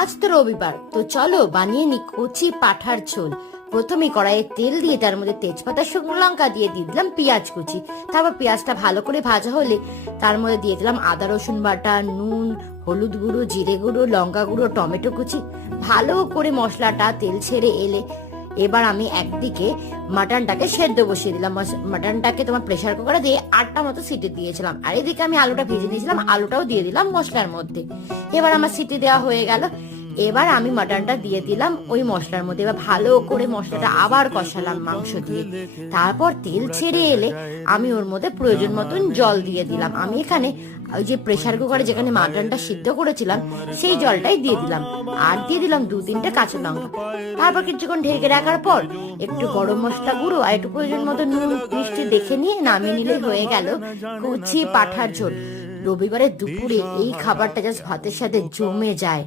আজ তো রবিবার, তো চলো বানিয়ে নি কচি পাঠার ঝোল। প্রথমে কড়াইয়ে তেল দিয়ে তার মধ্যে তেজপাতা, শুকনো লঙ্কা দিয়ে দিলাম পেঁয়াজ কুচি। তারপর পেঁয়াজটা ভালো করে ভাজা হলে তার মধ্যে দিয়ে দিলাম আদা রসুন বাটা, নুন, হলুদ গুঁড়ো, জিরে গুঁড়ো, লঙ্কা গুঁড়ো, টমেটো কুচি। ভালো করে মশলাটা তেল ছেড়ে এলে এবার আমি একদিকে মাটনটাকে সেদ্ধ বসিয়ে দিলাম। মাটনটাকে তোমার প্রেসার কুকারে দিয়ে 8টা মতো সিটি দিয়েছিলাম, আর এদিকে আমি আলুটা ভেজে নিয়েছিলাম, আলুটাও দিয়ে দিলাম মশলার মধ্যে। এবার আমার সিটি দেওয়া হয়ে গেল। এবার আমি মাটনটা দিয়ে দিলাম ওই মশলার মধ্যে। এবার ভালো করে মশলাটা আবার কষালাম মাংস দিয়ে। তারপর তেল ছেড়ে এলে আমি ওর মধ্যে প্রয়োজন মতন জল দিয়ে দিলাম। আমি এখানে ওই যে প্রেসার কুকারে যেখানে মাটনটা সিদ্ধ করেছিলাম সেই জলটাই দিয়ে দিলাম, আর দিয়ে দিলাম 2-3টে কাঁচা লঙ্কা। তারপর কিছুক্ষণ ঢেকে রাখার পর একটু গরম মশলা গুঁড়ো আর একটু প্রয়োজন মতো নুন মিষ্টি দেখে নিয়ে নামিয়ে নিলে হয়ে গেল কচি পাঠার ঝোল। রবিবারের দুপুরে এই খাবারটা জাস্ট ভাতের সাথে জমে যায়।